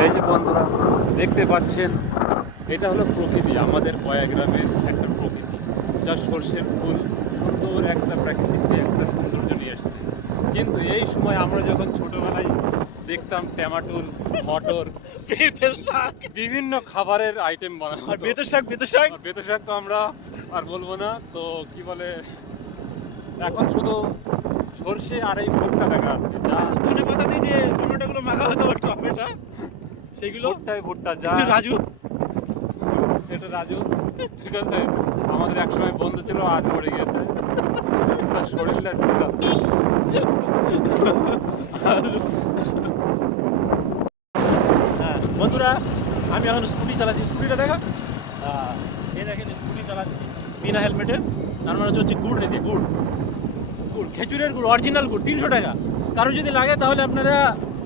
এই যে বন্ধুরা দেখতে পাচ্ছেন এটা হলো প্রকৃতি আমাদের কয়া গ্রামের একটা প্রকৃতি। যা সর্ষের ফুল সুন্দর একটা প্রাকৃতিক একটা সৌন্দর্য নিয়ে এসছে। কিন্তু এই সময় আমরা যখন ছোটোবেলায় দেখতাম ট্যামাটুল মটর শাক। বিভিন্ন খাবারের আইটেম বানানো আর। বেতের শাক বেতের শাক? বেতের শাক তো আমরা আর বলব না তো কি বলে এখন শুধু সর্ষে আর এই ভুট্টা দেখা যাচ্ছে। যা ধনে পাতা দিয়ে যে টমেটোগুলো মাখা হতো টমেটো সেগুলো? ভুট্টাই ভুট্টা যা রাজু। এটা রাজু। ঠিক আছে? আমাদের একসময় বন্ধু ছিল আজ মরে গেছে শরীরটা ঠিক যাচ্ছে হ্যাঁ বন্ধুরা আমি এখন স্কুটি চালাচ্ছি। স্কুটিটা দেখা? এই দেখেন স্কুটি চালাচ্ছি। বিনা হেলমেটে। তার মানে হচ্ছে গুড় নিতে গুড়। গুড় খেজুরের গুড় অরিজিনাল গুড় তিনশো টাকা। কারও যদি লাগে তাহলে আপনারা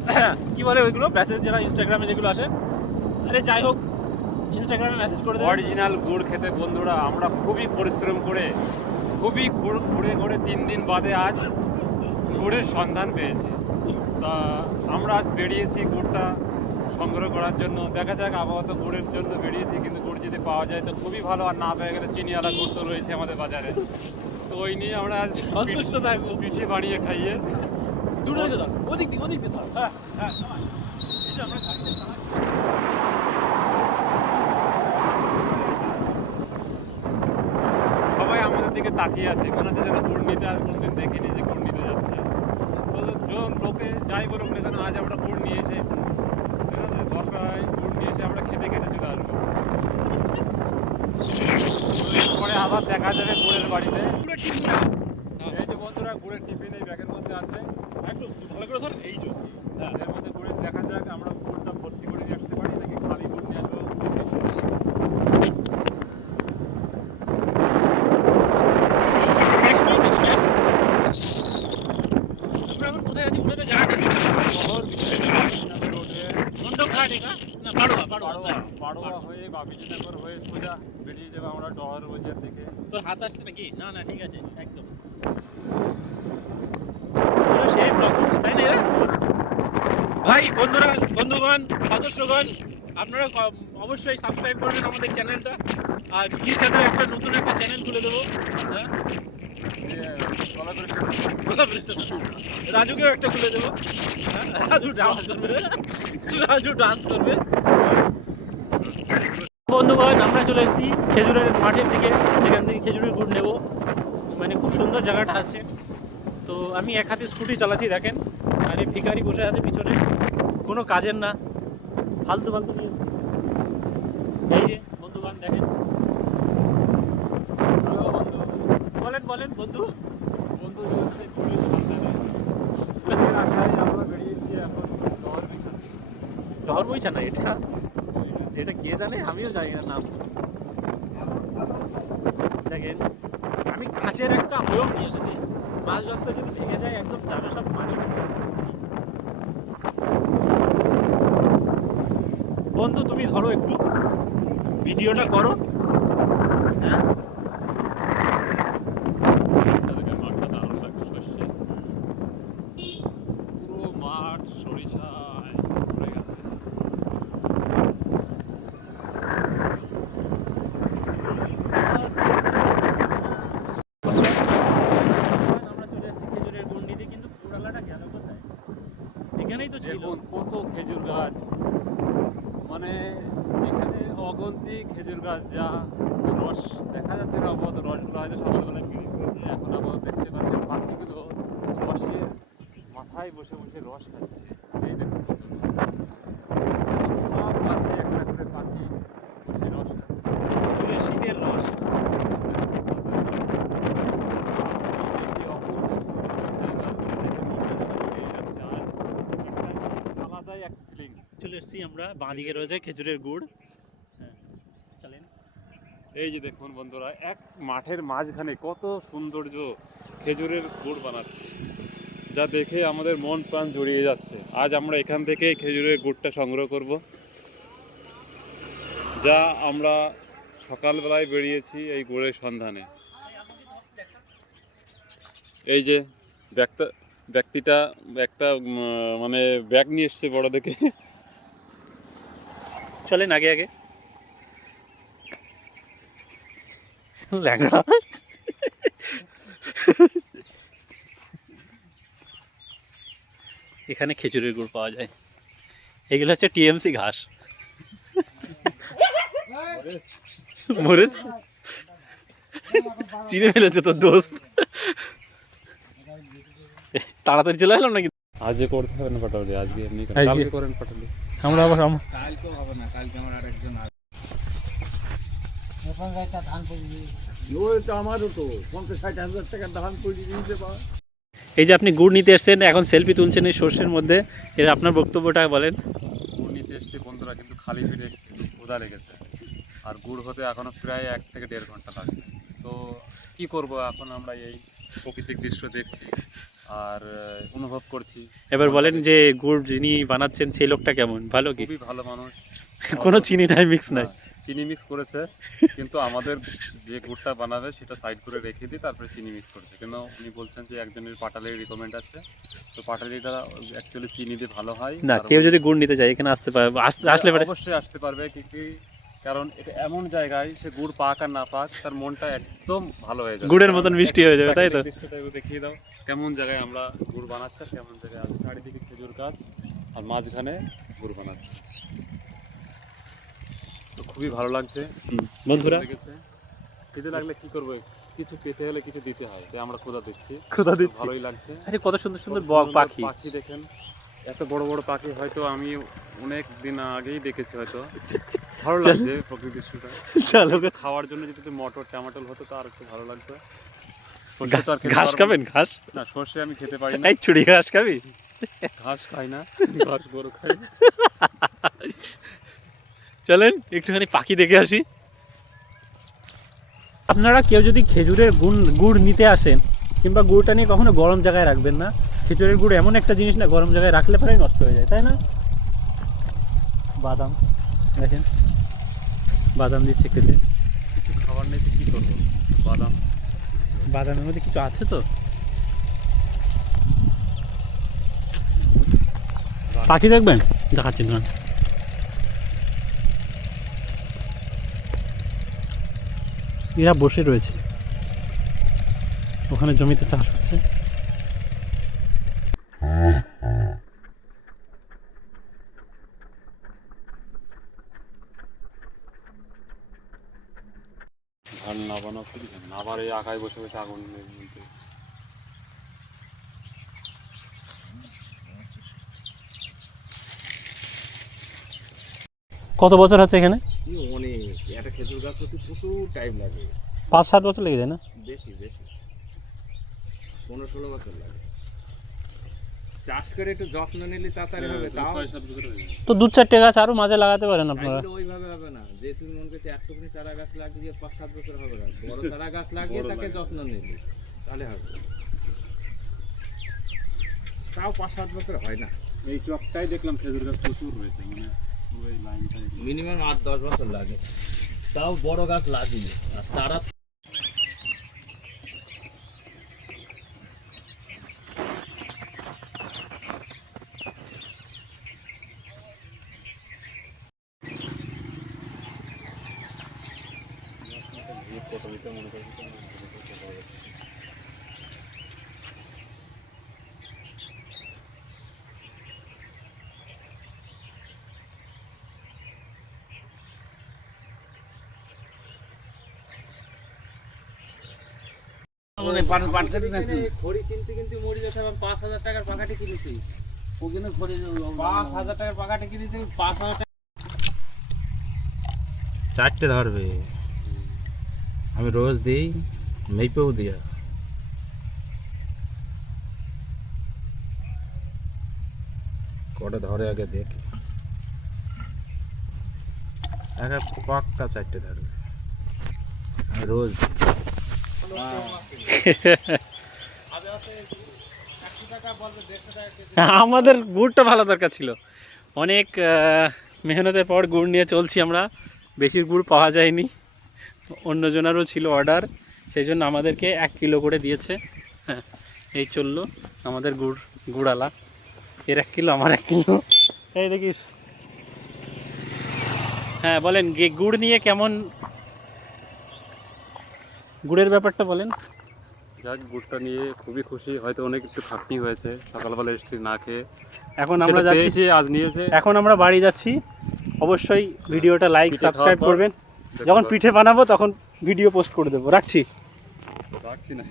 কি বলে ওইগুলো? মেসেজ যারা ইনস্টাগ্রামে যেগুলো আসে। আরে যাই হোক ইনস্টাগ্রামে মেসেজ করে দেবেন অরিজিনাল গুড় খেতে বন্ধুরা আমরা খুবই পরিশ্রম করে খুবই ঘুর- ঘুরে ঘুরে তিন দিন বাদে আজ গুড়ের সন্ধান পেয়েছি। তা আমরা আজ বেরিয়েছি গুড়টা সংগ্রহ করার জন্য। দেখা যাক আপাতত গুড়ের জন্য বেরিয়েছি কিন্তু গুড় যদি পাওয়া যায় তো খুবই ভালো। আর না পেয়ে গেলে চিনিওয়ালা গুড় তো রয়েছে আমাদের বাজারে। তো ওই নিয়ে আমরা আজ সন্তুষ্ট থাকব। পিঠে বানিয়ে খাইয়ে দূরে দিকে দাও ওদিক দিকে ওদিক দিকে দাও হ্যাঁ হ্যাঁ এই যে আমরা গাড়িতে সবাই আমাদের দিকে তাকিয়ে আছে। মনে হচ্ছে যেন নিতে আর কোনোদিন দেখিনি যে নিতে যাচ্ছে। তো যখন লোকে যাই বলুক না কেন আজ আমরা গুড় নিয়ে এসে ঠিক আছে? দশটায় গুড় নিয়ে এসে আমরা খেতে খেতে চলে আসব। পরে আবার দেখা যাবে গুড়ের বাড়িতে। এই যে বন্ধুরা গুড়ের টিফিন এই ব্যাগের মধ্যে আছে করে এই যে হ্যাঁ। এর মধ্যে গুড়ের দেখা যাক আমরা গুড়টা ভর্তি করে নিয়ে আসতে পারি নাকি খালি গুড় নিয়ে আসব। তোর হাত আসছে নাকি? না না ঠিক আছে একদম। ব্লগ করছে তাই না ভাই বন্ধুরা বন্ধুগণ সদস্যগণ আপনারা অবশ্যই সাবস্ক্রাইব করবেন আমাদের চ্যানেলটা আর বিকির সাথে একটা নতুন একটা চ্যানেল খুলে দেবো। হ্যাঁ। রাজুকেও একটা খুলে দেবো। হ্যাঁ, রাজু ডান্স করবে। রাজু ডান্স করবে। বন্ধুগণ আমরা চলে এসেছি খেজুরের মাঠের দিকে। এখান থেকে খেজুরের গুড় নেব। মানে খুব সুন্দর জায়গাটা আছে। তো আমি এক হাতে স্কুটি চালাচ্ছি দেখেন। আর এই ভিখারি বসে আছে পিছনে। কোনো কাজের না। ফালতু ফালতু নিয়ে এই যে বন্ধুগণ দেখেন। হ্যালো বন্ধু। বলেন বলেন বন্ধু। বন্ধু ডর বইছে না এটা? এটা কে জানে? আমিও জানি না নাম। দেখেন আমি কাঁচের একটা হয়ম নিয়ে এসেছি মাঝ রাস্তা যদি ভেঙে যায়, একদম যাবে সব পানি বন্ধু, তুমি ধরো একটু। ভিডিওটা করো। হ্যাঁ তাদেরকে মাঠটা দারুণ লাগছে শস্যে পুরো মাঠ সরিষায় ভরে গেছে আমরা চলে এসেছি খেজুরের গুন্ডিতে কিন্তু পুরালাটা গেল কোথায় এখানেই তো ছিল। কত খেজুর গাছ। মানে এখানে অগন্তি খেজুর গাছ যা রস, দেখা যাচ্ছে না আপাতত রসগুলো হয়তো সকালবেলা বিক্রি এখন আপাতত দেখতে পাচ্ছেন পাখিগুলো রসের মাথায় বসে বসে রস খাচ্ছে এই দেখুন বন্ধুরা। দেখুন সব গাছে একটা করে পাখি বসে রস খাচ্ছে খেজুরের শীতের রস আলাদাই এক ফিলিংস চলে এসেছি আমরা, বাঁদিকে রয়েছে খেজুরের গুড়। হ্যাঁ চলেন। এই যে দেখুন বন্ধুরা, এক মাঠের মাঝখানে কত সৌন্দর্য খেজুরের গুড় বানাচ্ছে, যা দেখে আমাদের মন প্রাণ জড়িয়ে যাচ্ছে। আজ আমরা এখান থেকে খেজুরের গুড়টা সংগ্রহ করব, যা আমরা সকালবেলায় বেরিয়েছি এই গুড়ের সন্ধানে। এই যে ব্যক্তা ব্যক্তিটা একটা মানে ব্যাগ নিয়ে এসছে বড় দেখে। চলেন আগে আগে। ল্যাংড়া। এখানে খেজুরের গুড় পাওয়া যায়। এগুলো হচ্ছে টিএমসি ঘাস। মরেছে চিনে ফেলেছে তোর দোস্ত। তাড়াতাড়ি চলে আসলাম নাকি? আজকে করতে হবে না পাটালি আজকে এমনি করেন। কালকে আমরা আবার আম- কালকেও হবে না কালকে আমার আরেকজন আসবে ওই তো আমারও তো পঞ্চাশ ষাট হাজার টাকা ধান করে দিতে পারে। এই যে আপনি গুড় নিতে এসছেন এখন সেলফি তুলছেন এই সর্ষের মধ্যে এর আপনার বক্তব্যটা বলেন। গুড় নিতে এসছি বন্ধুরা কিন্তু খালি ফিরে এসছি ক্ষুধা লেগেছে। আর গুড় হতে এখনও প্রায় এক থেকে দেড় ঘণ্টা লাগবে তো কি করব এখন আমরা এই প্রাকৃতিক দৃশ্য দেখছি আর অনুভব করছি। এবার বলেন যে গুড় যিনি বানাচ্ছেন সেই লোকটা কেমন? ভালো কি? ভালো মানুষ। কোনো চিনি নাই মিক্স নাই। হ্যাঁ, চিনি মিক্স করেছে কিন্তু আমাদের যে গুড়টা বানাবে সেটা সাইড করে রেখে দিই তারপরে চিনি মিক্স করেছে। কিন্তু উনি বলছেন যে একজনের পাটালির রিকমেন্ড আছে তো পাটালিটা অ্যাকচুয়ালি চিনি দিয়ে ভালো হয়। না আর কেউ যদি গুড় নিতে চায় এখানে আসতে পারে আস- আসলে পারে অবশ্যই আসতে পারবে কি কি কারণ এটা এমন জায়গায় সে গুড় পাক আর না পাক তার মনটা একদম ভালো হয়ে যাবে। গুড়ের মতন মিষ্টি হয়ে যাবে, তাই তো? দেখিয়ে দাও কেমন জায়গায় আমরা গুড় বানাচ্ছি কেমন জায়গায় চারিদিকে খেজুর গাছ আর মাঝখানে গুড় বানাচ্ছে। তো খুবই ভালো লাগছে। বন্ধুরা? খিদে লাগলে কি করব? কিছু পেতে হলে কিছু দিতে হয় তাই আমরা খোদা দিচ্ছি। খোদা দিচ্ছি। ভালোই লাগছে। আরে কত সুন্দর সুন্দর বক পাখি। পাখি দেখেন। এত বড় বড় পাখি হয়তো আমি অনেক দিন আগেই দেখেছি হয়তো। ভালো লাগছে প্রকৃতির চলো খাওয়ার জন্য যদি একটু মটর টমেটো হতো তো আর একটু ভালো লাগতো। সর্ষে তো আর খেতে ঘাস খাবেন? ঘাস? না সর্ষে আমি খেতে পারি না। এই চুড়ি ঘাস খাবি? ঘাস খাই না। ঘাস গরু খাই না। চলেন একটুখানি পাখি দেখে আসি। আপনারা কেউ যদি খেজুরের গুড় গুড় নিতে আসেন কিংবা গুড়টা নিয়ে কখনো গরম জায়গায় রাখবেন না খেজুরের গুড় এমন একটা জিনিস না গরম জায়গায় রাখলে পরেই নষ্ট হয়ে যায় তাই না? বাদাম দেখেন বাদাম দিচ্ছে খেতে কিছু খাবার নেই তো কি করব? বাদাম। বাদামের মধ্যে কিছু আছে তো? পাখি দেখবেন? দেখাচ্ছি না এরা বসে রয়েছে। ওখানে জমিতে চাষ হচ্ছে। ধান নাবানো আবার এই বসে বসে আগুন কত বছর হচ্ছে এখানে? খেজুর গাছ হতে প্রচুর টাইম লাগে। পাঁচ সাত বছর লেগে যায় না? বেশি বেশি। পনেরো ষোলো বছর লাগে। চাষ করে একটু যত্ন নিলে তাড়াতাড়ি হবে তাও ছয় সাত বছর হয়ে গেছে। তো দু চারটে গাছ আরও মাঝে লাগাতে পারেন আপনারা। তাইলে ওইভাবে হবে না। যে তুমি মনে করছ এক টুকরি চারা গাছ লাগিয়ে পাঁচ সাত বছর হবে না। বড় চারা গাছ লাগিয়ে বড় তাকে লাগে। যত্ন নিলে তাহলে হবে। তাও পাঁচ সাত বছর হয় না। এই চকটাই দেখলাম খেজুর গাছ প্রচুর রয়েছে মানে পুরো এই লাইনটাই। মিনিমাম আট দশ বছর লাগে। তাও বড় গাছ লাগিয়ে আর চারা খড়ি কিনতে কিনতে মরে যেতে হবে পাঁচ হাজার টাকার পাকাটি কিনেছি। ওখানে ঘরে পাঁচ হাজার টাকার পাকাটি কিনেছি পাঁচ হাজার টাকা চারটে ধরবে। আমি রোজ দিই মেপেও দিয়া। কটা ধরে আগে দেখি। আগে পাক্কা চারটে ধরবে। আমি রোজ দিই। আমাদের গুড়টা ভালো দরকার ছিল। অনেক মেহনতের পর গুড় নিয়ে চলছি আমরা। বেশি গুড় পাওয়া যায়নি। অন্যজনেরও ছিল অর্ডার। সেই জন্য আমাদেরকে এক কিলো করে দিয়েছে। হ্যাঁ এই চলল আমাদের গুড়, গুড়ালা। এর এক কিলো, আমার এক কিলো। এই দেখিস। হ্যাঁ বলেন গুড় নিয়ে কেমন গুড়ের ব্যাপারটা বলেন। যাক গুড়টা নিয়ে খুবই খুশি। হয়তো অনেক একটু খাটনি হয়েছে। সকালবেলা এসেছি না খেয়ে। এখন আমরা যাচ্ছি। আজ নিয়েছে। এখন আমরা বাড়ি যাচ্ছি। অবশ্যই ভিডিওটা লাইক সাবস্ক্রাইব করবেন। যখন পিঠে বানাবো তখন ভিডিও পোস্ট করে দেবো। রাখছি। রাখছি না।